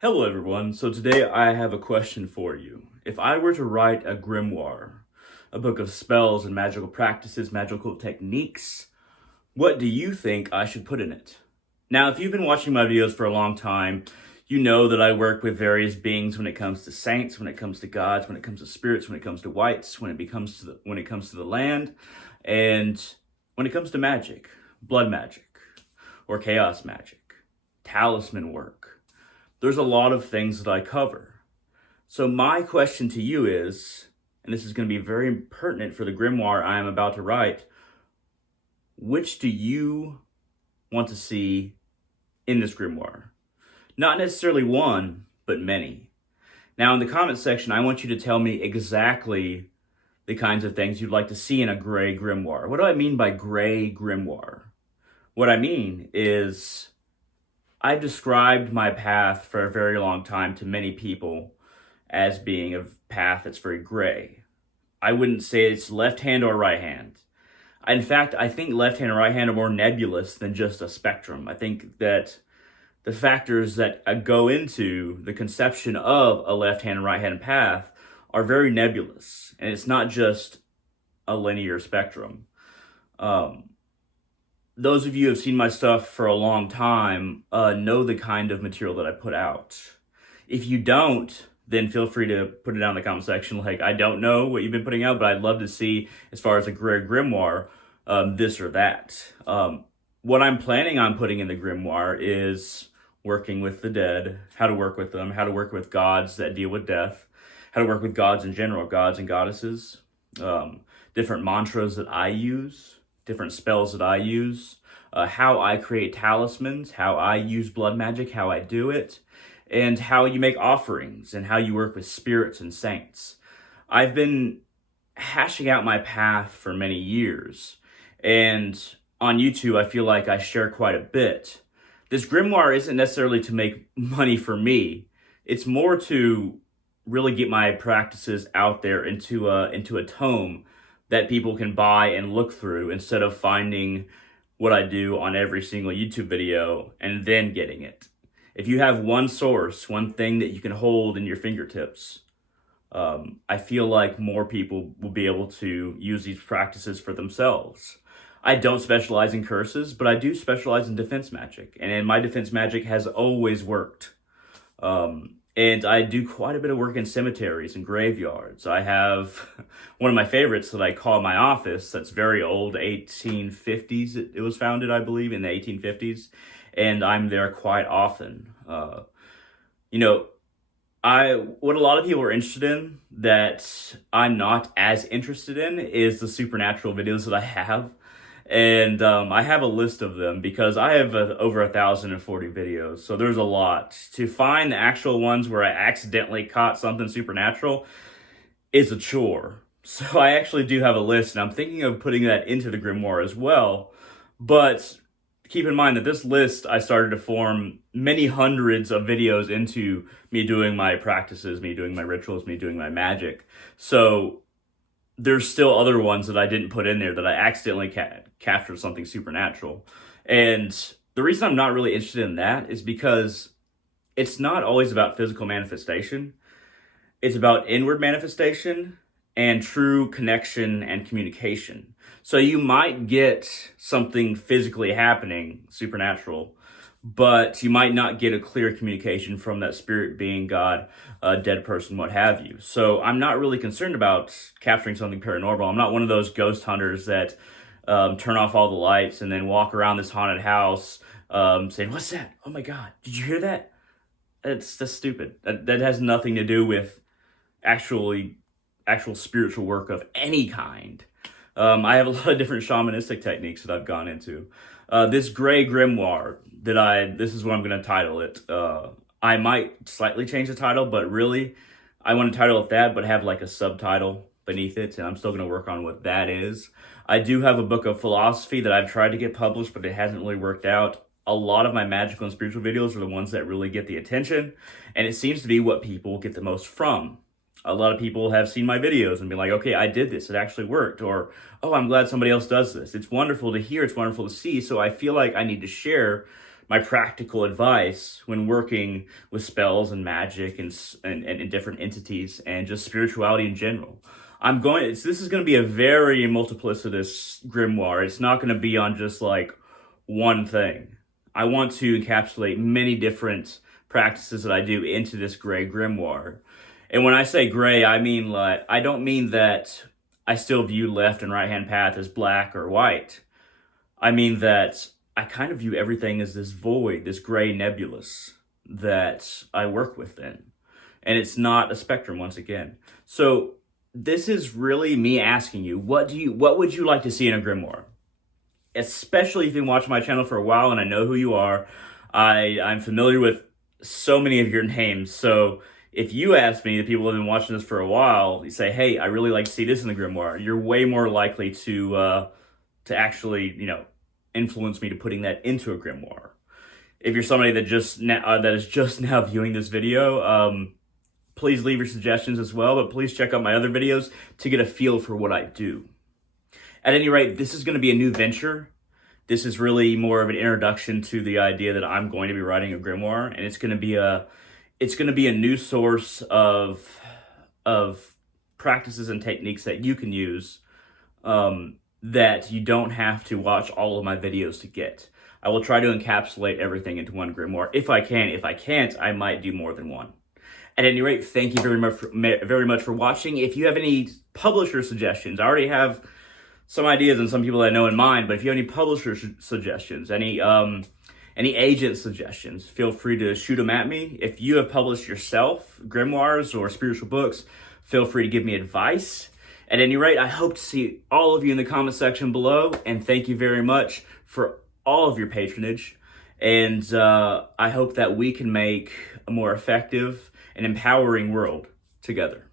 Hello everyone, so today I have a question for you. If I were to write a grimoire, a book of spells and magical practices, magical techniques, what do you think I should put in it? Now, if you've been watching my videos for a long time, you know that I work with various beings when it comes to saints, when it comes to gods, when it comes to spirits, when it comes to wights, when it comes to the land, and when it comes to magic, blood magic, or chaos magic, talisman work. There's a lot of things that I cover. So my question to you is, and this is going to be very pertinent for the grimoire I am about to write, which do you want to see in this grimoire? Not necessarily one, but many. Now in the comment section, I want you to tell me exactly the kinds of things you'd like to see in a gray grimoire. What do I mean by gray grimoire? What I mean is, I've described my path for a very long time to many people as being a path that's very gray. I wouldn't say it's left hand or right hand. In fact, I think left hand and right hand are more nebulous than just a spectrum. I think that the factors that go into the conception of a left hand and right hand path are very nebulous, and it's not just a linear spectrum. Those of you who have seen my stuff for a long time know the kind of material that I put out. If you don't, then feel free to put it down in the comment section. Like, I don't know what you've been putting out, but I'd love to see, as far as a gray grimoire, this or that. What I'm planning on putting in the grimoire is working with the dead, how to work with them, how to work with gods that deal with death, how to work with gods in general, gods and goddesses, different mantras that I use, different spells that I use, how I create talismans, how I use blood magic, how I do it, and how you make offerings, and how you work with spirits and saints. I've been hashing out my path for many years, and on YouTube I feel like I share quite a bit. This grimoire isn't necessarily to make money for me. It's more to really get my practices out there into a tome that people can buy and look through, instead of finding what I do on every single YouTube video and then getting it. If you have one source, one thing that you can hold in your fingertips, I feel like more people will be able to use these practices for themselves. I don't specialize in curses, but I do specialize in defense magic, and my defense magic has always worked. And I do quite a bit of work in cemeteries and graveyards. I have one of my favorites that I call my office, that's very old, 1850s. It was founded, I believe, in the 1850s. And I'm there quite often. What a lot of people are interested in that I'm not as interested in is the supernatural videos that I have. And I have a list of them because I have over 1,040 videos. So there's a lot. To find the actual ones where I accidentally caught something supernatural is a chore. So I actually do have a list, and I'm thinking of putting that into the grimoire as well. But keep in mind that this list I started to form many hundreds of videos into me doing my practices, me doing my rituals, me doing my magic. So there's still other ones that I didn't put in there that I accidentally captured something supernatural. And the reason I'm not really interested in that is because it's not always about physical manifestation. It's about inward manifestation and true connection and communication. So you might get something physically happening, supernatural, but you might not get a clear communication from that spirit being, God, a dead person, what have you. So I'm not really concerned about capturing something paranormal. I'm not one of those ghost hunters that turn off all the lights and then walk around this haunted house saying, "What's that? Oh my God, did you hear that?" That's stupid. That has nothing to do with actual spiritual work of any kind. I have a lot of different shamanistic techniques that I've gone into. This gray grimoire this is what I'm going to title it. I might slightly change the title, but really I want to title it that, but have like a subtitle beneath it. And I'm still going to work on what that is. I do have a book of philosophy that I've tried to get published, but it hasn't really worked out. A lot of my magical and spiritual videos are the ones that really get the attention. And it seems to be what people get the most from. A lot of people have seen my videos and be like, okay, I did this, it actually worked. Or, oh, I'm glad somebody else does this. It's wonderful to hear, it's wonderful to see. So I feel like I need to share my practical advice when working with spells and magic and different entities and just spirituality in general. This is going to be a very multiplicitous grimoire. It's not going to be on just like one thing. I want to encapsulate many different practices that I do into this gray grimoire. And when I say gray, I mean like, I don't mean that I still view left and right hand path as black or white. I mean that I kind of view everything as this void, this gray nebulous that I work within. And it's not a spectrum once again. So this is really me asking you, what would you like to see in a grimoire? Especially if you've been watching my channel for a while and I know who you are. I'm familiar with so many of your names. So if you ask me, the people who have been watching this for a while, you say, hey, I really like to see this in the grimoire, you're way more likely to actually, influence me to putting that into a grimoire. If you're somebody that is just now viewing this video, please leave your suggestions as well, but please check out my other videos to get a feel for what I do. At any rate, this is going to be a new venture. This is really more of an introduction to the idea that I'm going to be writing a grimoire, and it's going to be a new source of practices and techniques that you can use that you don't have to watch all of my videos to get. I will try to encapsulate everything into one grimoire if I can. If I can't, I might do more than one. At any rate, thank you very much for watching. If you have any publisher suggestions, I already have some ideas and some people that I know in mind, but if you have any publisher suggestions, any agent suggestions, feel free to shoot them at me. If you have published yourself grimoires or spiritual books, feel free to give me advice. At any rate, I hope to see all of you in the comment section below, and thank you very much for all of your patronage. And I hope that we can make a more effective and empowering world together.